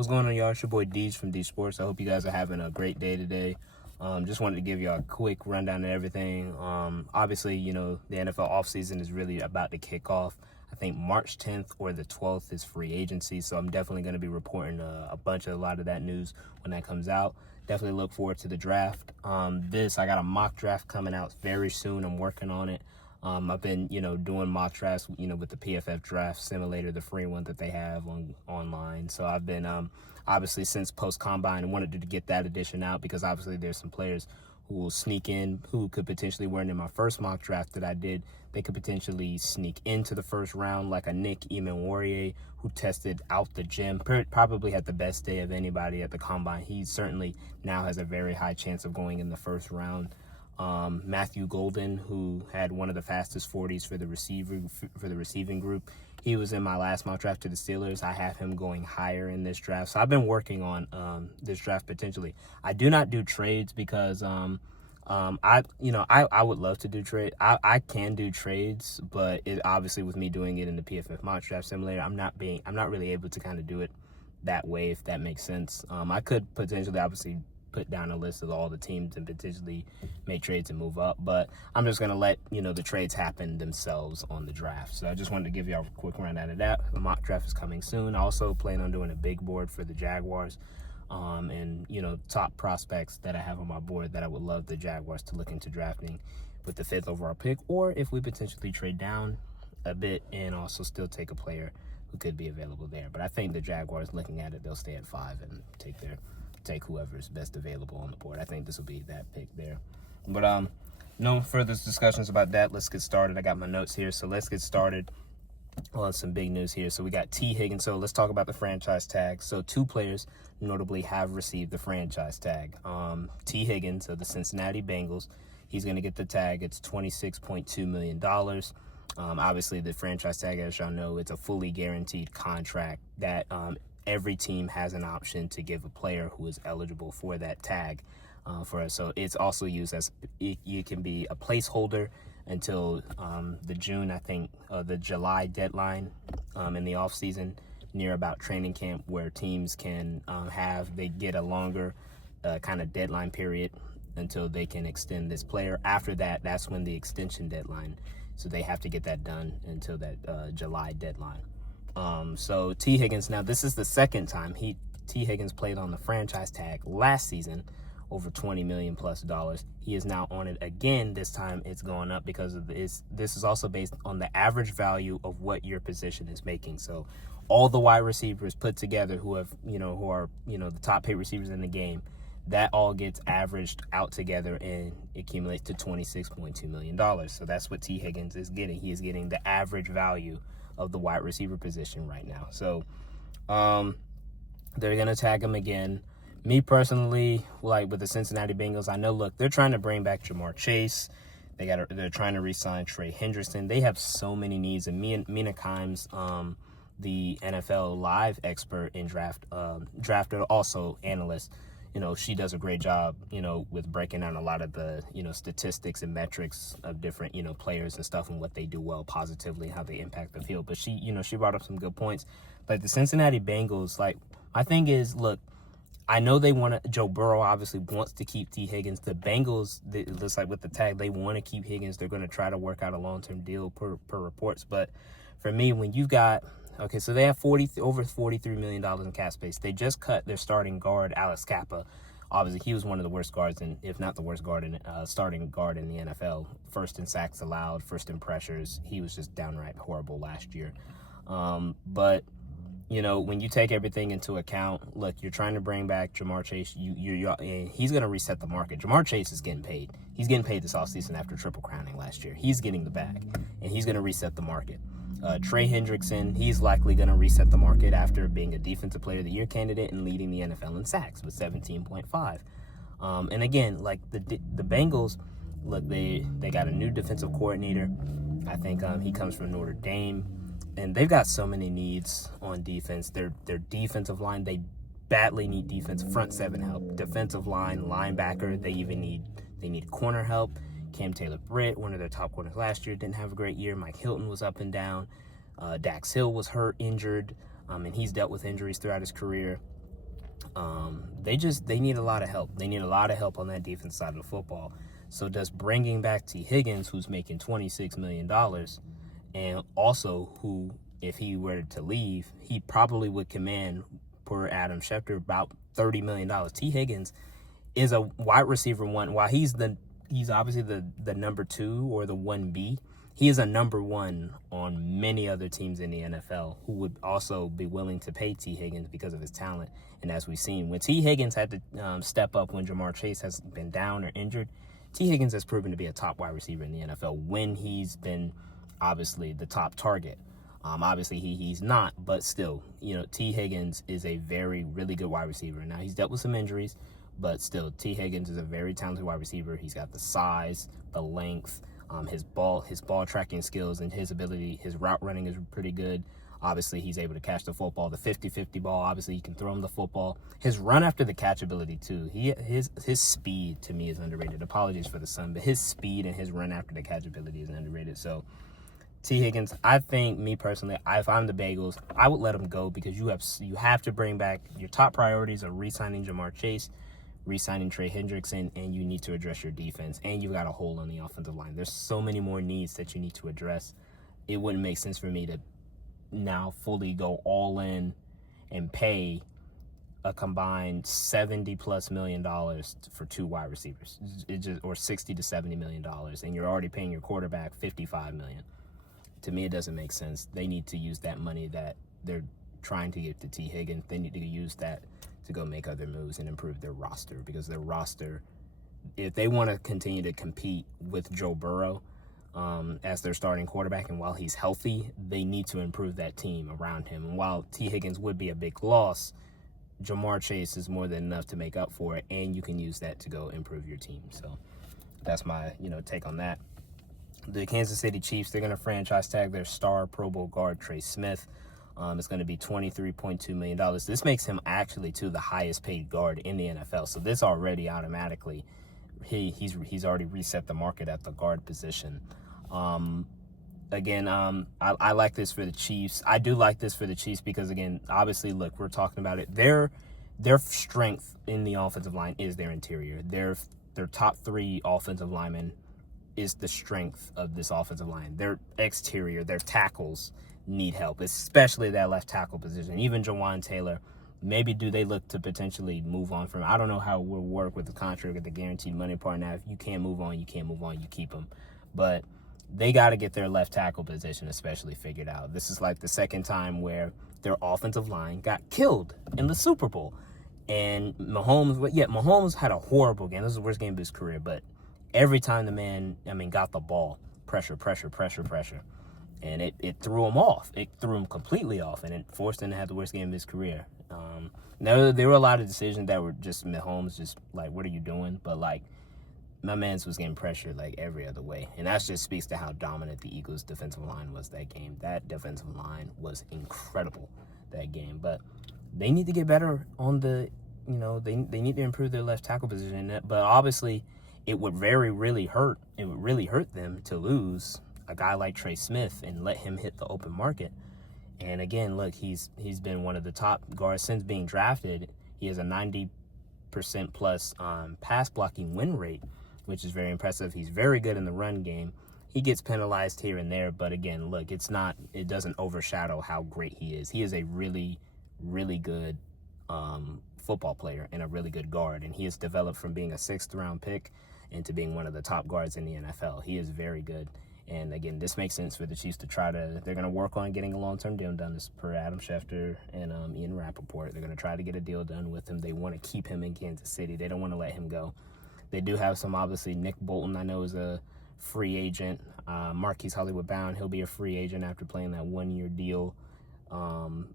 What's going on, y'all? It's your boy Deej from D Sports. I hope you guys are having a great day today. Just wanted to give you a quick rundown of everything. Obviously, the NFL offseason is really about to kick off. I think March 10th or the 12th is free agency, so I'm definitely going to be reporting a lot of that news when that comes out. Definitely look forward to the draft. I got a mock draft coming out very soon. I'm working on it. I've been, doing mock drafts, with the PFF Draft Simulator, the free one that they have online. So I've been, obviously, since post-combine, wanted to get that edition out because obviously there's some players who will sneak in, who could potentially, weren't in my first mock draft that I did, they could potentially sneak into the first round, like a Nick Eman-Warrior, who tested out the gym, probably had the best day of anybody at the combine. He certainly now has a very high chance of going in the first round. Matthew Golden, who had one of the fastest 40s for the receiving group. He was in my last mock draft to the Steelers. I have him going higher in this draft. So I've been working on this draft potentially. I do not do trades because I would love to do trade. I can do trades, but it obviously with me doing it in the PFF mock draft simulator, I'm not really able to kind of do it that way, if that makes sense. I could potentially obviously put down a list of all the teams and potentially make trades and move up, but I'm just going to let the trades happen themselves on the draft. So I just wanted to give y'all a quick rundown of that. The mock draft is coming soon. I also plan on doing a big board for the Jaguars, and top prospects that I have on my board that I would love the Jaguars to look into drafting with the 5th overall pick, or if we potentially trade down a bit and also still take a player who could be available there. But I think the Jaguars, looking at it, they'll stay at 5 and take whoever's best available on the board. I think this will be that pick there. But no further discussions about that. Let's get started. I got my notes here, so let's get started on some big news here. So we got Tee Higgins. So let's talk about the franchise tag. So 2 players notably have received the franchise tag. Tee Higgins of the Cincinnati Bengals, he's going to get the tag. It's $26.2 million. Obviously, the franchise tag, as y'all know, it's a fully guaranteed contract that every team has an option to give a player who is eligible for that tag for us. So it's also used as, you can be a placeholder until the July deadline in the offseason, near about training camp, where teams can they get a longer kind of deadline period until they can extend this player. After that, that's when the extension deadline, so they have to get that done until that July deadline. So Tee Higgins, now this is the second time Tee Higgins played on the franchise tag last season, over $20 million plus. He is now on it again. This time it's going up because of this. This is also based on the average value of what your position is making. So all the wide receivers put together who are the top paid receivers in the game, that all gets averaged out together and accumulates to $26.2 million. So that's what Tee Higgins is getting. He is getting the average value of the wide receiver position right now. So they're going to tag him again. Me personally, like with the Cincinnati Bengals, I know, look, they're trying to bring back Ja'Marr Chase. They're trying to re-sign Trey Hendrickson. They have so many needs. And Mina Kimes, the NFL Live expert in drafter, also analyst, she does a great job, with breaking down a lot of the, statistics and metrics of different, players and stuff and what they do well positively, how they impact the field. But she brought up some good points. But the Cincinnati Bengals, like, my thing is, look, I know Joe Burrow obviously wants to keep Tee Higgins. The Bengals, just like with the tag, they want to keep Higgins. They're going to try to work out a long-term deal per reports. But for me, when you've got, okay, so they have over $43 million in cap space. They just cut their starting guard, Alex Kappa. Obviously, he was one of the worst guards, if not the worst starting guard in the NFL. First in sacks allowed, first in pressures. He was just downright horrible last year. But when you take everything into account, look, you're trying to bring back Ja'Marr Chase. And he's going to reset the market. Ja'Marr Chase is getting paid. He's getting paid this offseason after triple crowning last year. He's getting the bag, and he's going to reset the market. Trey Hendrickson, he's likely going to reset the market after being a Defensive Player of the Year candidate and leading the NFL in sacks with 17.5. And again, like the Bengals, look, they got a new defensive coordinator. I think he comes from Notre Dame. And they've got so many needs on defense. Their defensive line, they badly need defense, front seven help, defensive line, linebacker. They need corner help. Cam Taylor-Britt, one of their top corners last year, didn't have a great year. Mike Hilton was up and down. Dax Hill was injured, and he's dealt with injuries throughout his career. They need a lot of help. They need a lot of help on that defense side of the football. So does bringing back T. Higgins, who's making $26 million, and also who, if he were to leave, he probably would command, per Adam Schefter, about $30 million. T. Higgins is a wide receiver one. While he's obviously the number 2 or the 1B, he is a number 1 on many other teams in the NFL who would also be willing to pay T. Higgins because of his talent. And as we've seen, when T. Higgins had to step up when Ja'Marr Chase has been down or injured, T. Higgins has proven to be a top wide receiver in the NFL when he's been obviously the top target. Obviously he's not, but still, T. Higgins is a really good wide receiver. Now he's dealt with some injuries, but still, T. Higgins is a very talented wide receiver. He's got the size, the length, his ball tracking skills, and his route running is pretty good. Obviously, he's able to catch the football, the 50-50 ball. Obviously, you can throw him the football. His run after the catch ability, too. His speed, to me, is underrated. Apologies for the sun, but his speed and his run after the catch ability is underrated. So, T. Higgins, I think, me personally, if I'm the Bagels, I would let him go because you have to bring back your top priorities of re-signing Ja'Marr Chase, re-signing Trey Hendrickson, and you need to address your defense. And you've got a hole on the offensive line. There's so many more needs that you need to address. It wouldn't make sense for me to now fully go all in and pay a combined $70+ million for 2 wide receivers, or $60 to $70 million, and you're already paying your quarterback $55 million. To me, it doesn't make sense. They need to use that money that they're trying to give to T. Higgins. They need to use that to go make other moves and improve their roster, because their roster, if they want to continue to compete with Joe Burrow as their starting quarterback, and while he's healthy, they need to improve that team around him. And while T. Higgins would be a big loss, Ja'Marr Chase is more than enough to make up for it, and you can use that to go improve your team. So that's my take on that. The Kansas City Chiefs, they're going to franchise tag their star Pro Bowl guard Trey Smith. It's going to be $23.2 million. This makes him actually the highest paid guard in the NFL. So this already automatically, he's already reset the market at the guard position. I like this for the Chiefs. I do like this for the Chiefs because, again, obviously, look, we're talking about it. Their strength in the offensive line is their interior. Their top 3 offensive linemen is the strength of this offensive line. Their exterior, their tackles need help, especially that left tackle position. Even Jawan Taylor, maybe do they look to potentially move on from him? I don't know how it will work with the contract, with the guaranteed money part. Now, if you can't move on, you keep him. But they got to get their left tackle position especially figured out. This is like the second time where their offensive line got killed in the Super Bowl. And Mahomes had a horrible game. This is the worst game of his career, but every time the man, got the ball, pressure. And it threw him off. It threw him completely off, and it forced him to have the worst game of his career. There were a lot of decisions that were just Mahomes, just like, what are you doing? But, like, my man's was getting pressured, like, every other way. And that just speaks to how dominant the Eagles' defensive line was that game. That defensive line was incredible that game. But they need to get better on they need to improve their left tackle position. But obviously, it would really hurt them to lose a guy like Trey Smith and let him hit the open market. And again, look, he's been one of the top guards since being drafted. He has a 90% plus pass blocking win rate, which is very impressive. He's very good in the run game. He gets penalized here and there, but again, look, it doesn't overshadow how great he is. He is a really, really good football player and a really good guard, and he has developed from being a 6th round pick into being one of the top guards in the NFL. He is very good. And again, this makes sense for the Chiefs to they're going to work on getting a long-term deal done, as per Adam Schefter and Ian Rappaport. They're going to try to get a deal done with him. They want to keep him in Kansas City. They don't want to let him go. They do have obviously, Nick Bolton, I know, is a free agent. Marquise Hollywood-Brown, he'll be a free agent after playing that 1-year deal.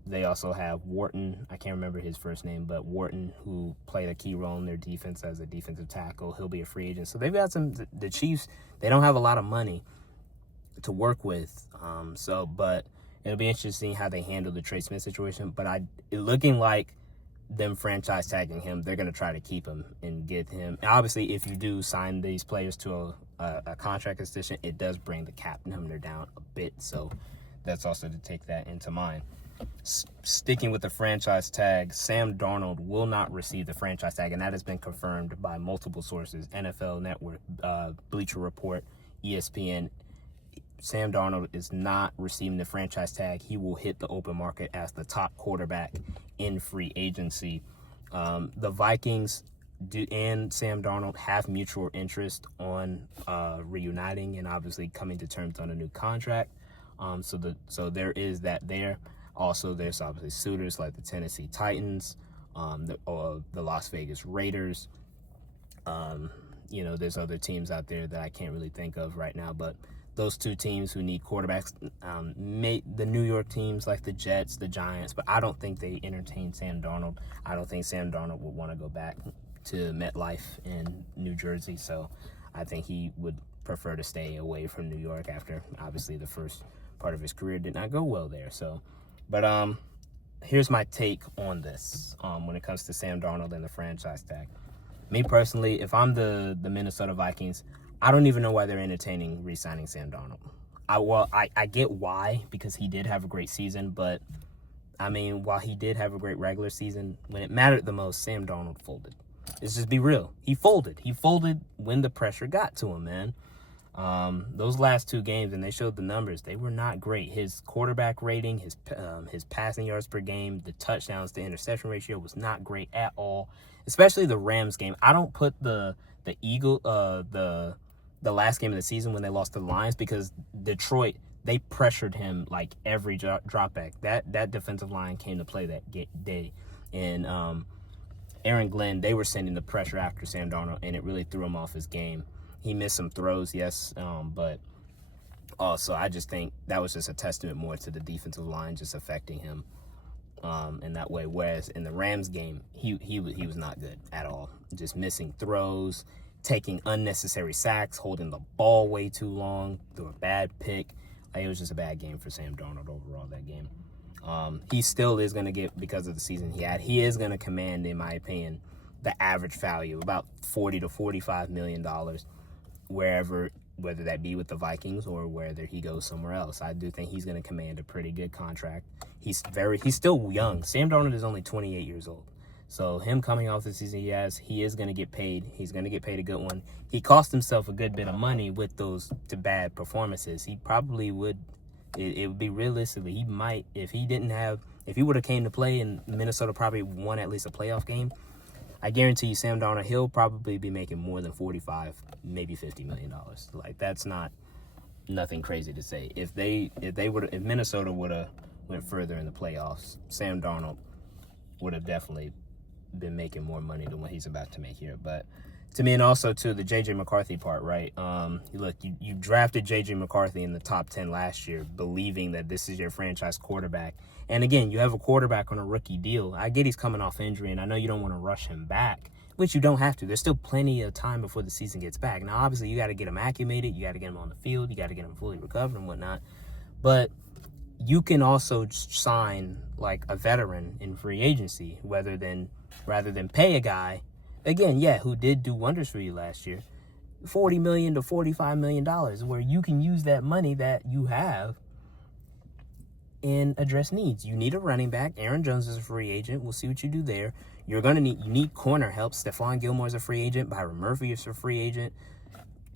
They also have Wharton. I can't remember his first name, but Wharton, who played a key role in their defense as a defensive tackle. He'll be a free agent. So they've got the Chiefs, they don't have a lot of money to work with. But it'll be interesting how they handle the Trey Smith situation. But looking like them franchise tagging him, they're going to try to keep him and get him. And obviously, if you do sign these players to a contract extension, it does bring the cap number down a bit. So that's also to take that into mind. Sticking with the franchise tag, Sam Darnold will not receive the franchise tag, and that has been confirmed by multiple sources: NFL Network, Bleacher Report, ESPN. Sam Darnold is not receiving the franchise tag. He will hit the open market as the top quarterback in free agency. The Vikings and Sam Darnold have mutual interest on reuniting and obviously coming to terms on a new contract. So there is that there. Also, there's obviously suitors like the Tennessee Titans, the Las Vegas Raiders. There's other teams out there that I can't really think of right now, but those two teams who need quarterbacks, the New York teams like the Jets, the Giants, but I don't think they entertain Sam Darnold. I don't think Sam Darnold would want to go back to MetLife in New Jersey, so I think he would prefer to stay away from New York after, obviously, the first part of his career did not go well there. But here's my take on this when it comes to Sam Darnold and the franchise tag. Me personally, if I'm the Minnesota Vikings, I don't even know why they're entertaining re-signing Sam Darnold. I get why, because he did have a great season, but, I mean, while he did have a great regular season, when it mattered the most, Sam Darnold folded. Let's just be real. He folded. He folded when the pressure got to him, man. Those last two games, and they showed the numbers, they were not great. His quarterback rating, his passing yards per game, the touchdowns to interception ratio was not great at all, especially the Rams game. I don't put the last game of the season when they lost to the Lions, because Detroit, they pressured him like every drop back. That defensive line came to play that day. And Aaron Glenn, they were sending the pressure after Sam Darnold, and it really threw him off his game. He missed some throws, yes, but also I just think that was just a testament more to the defensive line just affecting him in that way. Whereas in the Rams game, he was not good at all. Just missing throws, taking unnecessary sacks, holding the ball way too long, threw a bad pick. It was just a bad game for Sam Darnold overall that game. He still is going to get, because of the season he is going to command, in my opinion, the average value, about $40 to $45 million, whether that be with the Vikings or whether he goes somewhere else. I do think he's going to command a pretty good contract. He's still young. Sam Darnold is only 28 years old. So him coming off the season he is going to get paid. He's going to get paid a good one. He cost himself a good bit of money with those bad performances. He probably would, it would be realistically, he might, if he would have came to play and Minnesota probably won at least a playoff game, I guarantee you Sam Darnold, he'll probably be making more than $45, maybe $50 million. Like, that's not nothing crazy to say. If Minnesota would have went further in the playoffs, Sam Darnold would have definitely been making more money than what he's about to make here. But to me, and also to the J.J. McCarthy part, right? Look, you drafted J.J. McCarthy in the top 10 last year, believing that this is your franchise quarterback. And again, you have a quarterback on a rookie deal. I get he's coming off injury, and I know you don't want to rush him back, which you don't have to. There's still plenty of time before the season gets back. Now, obviously, you got to get him acclimated. You got to get him on the field. You got to get him fully recovered and whatnot. But you can also sign like a veteran in free agency rather than pay a guy, again, who did do wonders for you last year, $40 million to $45 million, where you can use that money that you have and address needs. You need a running back. Aaron Jones is a free agent. We'll see what you do there. You need corner help. Stephon Gilmore is a free agent. Byron Murphy is a free agent.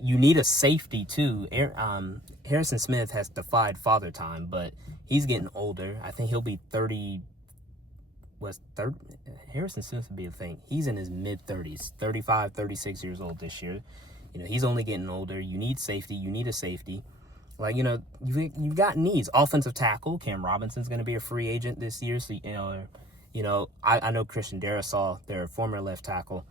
You need a safety too. Harrison Smith has defied father time, but he's getting older. I think he'll be 30. Harrison Smith would be a thing. He's in his mid-30s, 35, 36 years old this year. He's only getting older. You need safety. You need a safety. Like, you've got needs. Offensive tackle, Cam Robinson's going to be a free agent this year. So, I know Christian Darrisaw, their former left tackle,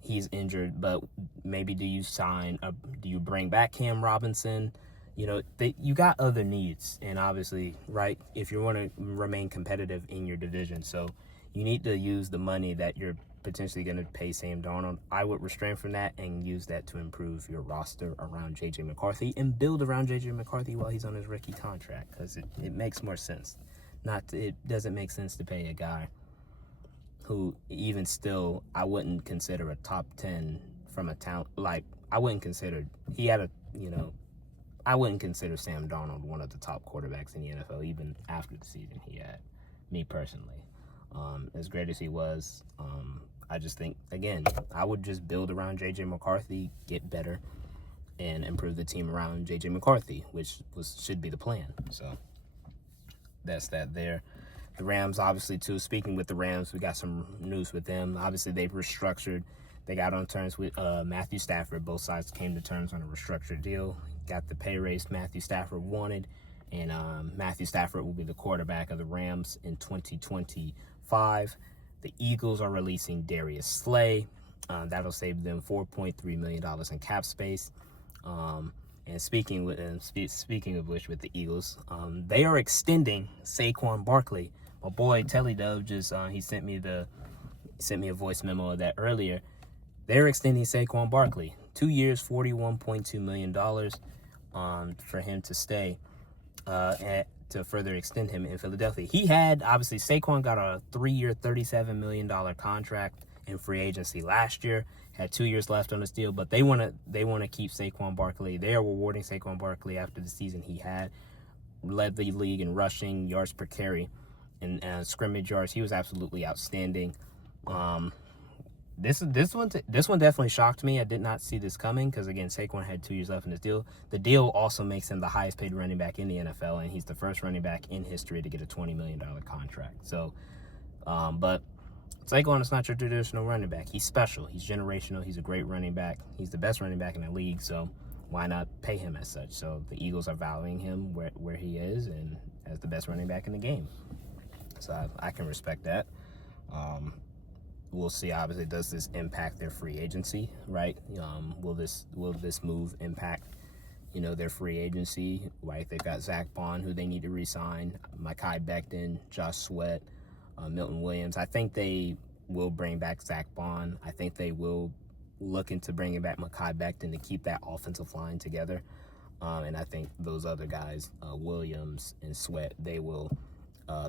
he's injured, but maybe do you bring back Cam Robinson? You got other needs, and obviously, right, if you want to remain competitive in your division, so you need to use the money that you're potentially going to pay Sam Darnold. I would restrain from that and use that to improve your roster around J.J. McCarthy and build around J.J. McCarthy while he's on his rookie contract, because it makes more sense. It doesn't make sense to pay a guy who, even still, I wouldn't consider a top 10 from a talent. Like, I wouldn't consider I wouldn't consider Sam Darnold one of the top quarterbacks in the NFL, even after the season he had. me personally. As great as he was, I just think, again, I would just build around J.J. McCarthy, get better, and improve the team around J.J. McCarthy, which should be the plan. So that's that there. The Rams, obviously, too. Speaking with the Rams, we got some news with them. Obviously, they've restructured. They got on terms with Matthew Stafford. Both sides came to terms on a restructured deal. Got the pay raise Matthew Stafford wanted. And Matthew Stafford will be the quarterback of the Rams in 2025. The Eagles are releasing Darius Slay. That'll save them $4.3 million in cap space. And speaking of which, with the Eagles, they are extending Saquon Barkley. My boy Telly Dove just he sent me a voice memo of that earlier. They're extending Saquon Barkley 2 years, $41.2 million for him to stay to further extend him in Philadelphia. He had, obviously, Saquon got a 3-year, $37 million contract in free agency last year. Had 2 years left on his deal, but they want to keep Saquon Barkley. They are rewarding Saquon Barkley after the season he had. Led the league in rushing, yards per carry, and scrimmage yards. He was absolutely outstanding. This one definitely shocked me. I did not see this coming because, again, Saquon had 2 years left in his deal. The deal also makes him the highest paid running back in the NFL, and he's the first running back in history to get a $20 million contract. So, but Saquon is not your traditional running back. He's special. He's generational. He's a great running back. He's the best running back in the league, so why not pay him as such? So the Eagles are valuing him where he is and as the best running back in the game. So I can respect that. We'll see. Obviously, does this impact their free agency, right? Will this move impact, their free agency? Right? They've got Zach Bond, who they need to re-sign, Mekhi Becton, Josh Sweat, Milton Williams. I think they will bring back Zach Bond. I think they will look into bringing back Mekhi Becton to keep that offensive line together. And I think those other guys, Williams and Sweat, they will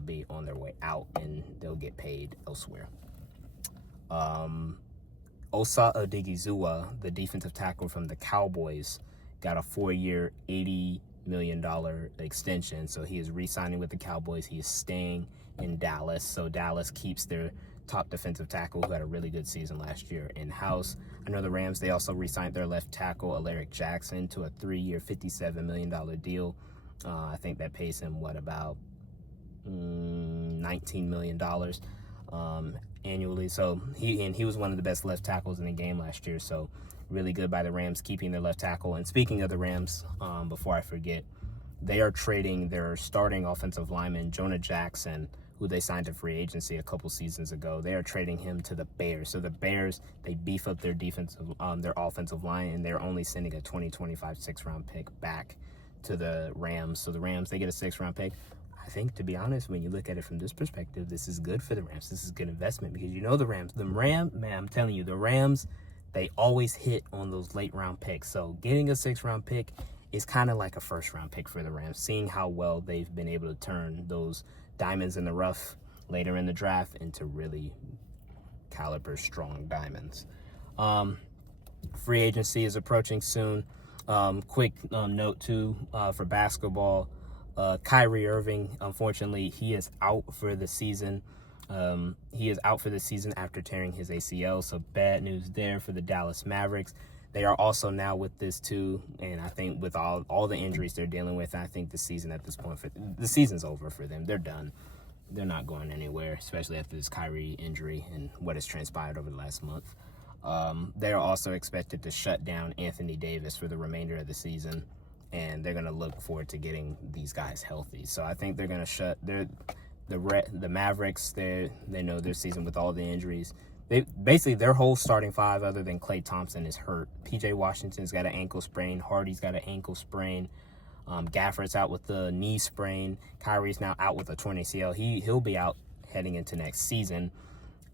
be on their way out and they'll get paid elsewhere. Osa Odigizua, the defensive tackle from the Cowboys, got a 4-year, $80 million extension. So he is re-signing with the Cowboys. He is staying in Dallas. So Dallas keeps their top defensive tackle, who had a really good season last year, in-house. I know the Rams, they also re-signed their left tackle, Alaric Jackson, to a 3-year, $57 million deal. I think that pays him, about $19 million annually. So he was one of the best left tackles in the game last year. So really good by the Rams keeping their left tackle. And speaking of the Rams, before I forget, they are trading their starting offensive lineman, Jonah Jackson, who they signed to free agency a couple seasons ago. They are trading him to the Bears. So the Bears, they beef up their their offensive line, and they're only sending a 2025 6th-round pick back to the Rams. So the Rams, they get a 6th-round pick. I think, to be honest, when you look at it from this perspective, this is good for the Rams. This is good investment because the Rams. Man, I'm telling you, the Rams, they always hit on those late-round picks. So getting a 6th-round pick is kind of like a 1st-round pick for the Rams, seeing how well they've been able to turn those diamonds in the rough later in the draft into really caliber strong diamonds. Free agency is approaching soon. Quick note, too, for basketball. Kyrie Irving, unfortunately, he is out for the season. He is out for the season after tearing his ACL, so bad news there for the Dallas Mavericks. They are also now with this too, and I think with all the injuries they're dealing with, I think the season at this point, the season's over for them. They're done. They're not going anywhere, especially after this Kyrie injury and what has transpired over the last month. They are also expected to shut down Anthony Davis for the remainder of the season, and they're going to look forward to getting these guys healthy. So I think they're going to shut the Mavericks. They know their season with all the injuries. Their whole starting five, other than Klay Thompson, is hurt. PJ Washington's got an ankle sprain. Hardy's got an ankle sprain. Gafford's out with the knee sprain. Kyrie's now out with a torn ACL. He'll be out heading into next season.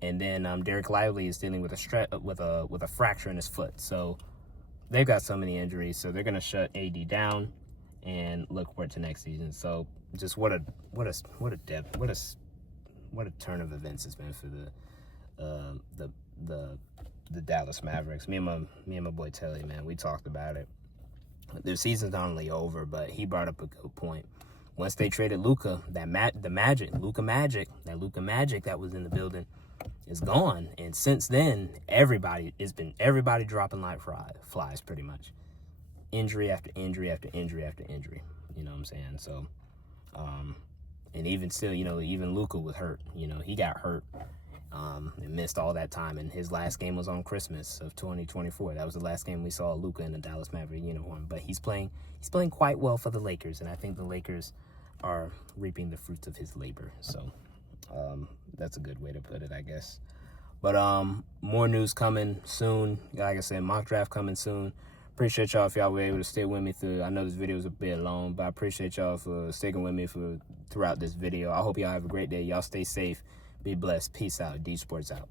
And then Derek Lively is dealing with a fracture in his foot. So they've got so many injuries. So they're gonna shut AD down and look forward to next season. So just what a turn of events it's been for the Dallas Mavericks. Me and my boy Telly, man, we talked about it. Their season's not only over, but he brought up a good point. once they traded Luka, Luka Magic that was in the building is gone. And since then, everybody dropping like flies pretty much. Injury after injury after injury after injury. You know what I'm saying? So, and even still, even Luka was hurt. He got hurt and missed all that time. And his last game was on Christmas of 2024. That was the last game we saw Luka in the Dallas Maverick uniform. But he's playing quite well for the Lakers, and I think the Lakers are reaping the fruits of his labor. So that's a good way to put it, I guess. But more news coming soon. Like I said, mock draft coming soon. Appreciate y'all if y'all were able to stay with me through. I know this video is a bit long, but I appreciate y'all for sticking with me throughout this video. I hope y'all have a great day. Y'all stay safe. Be blessed. Peace out. D Sports out.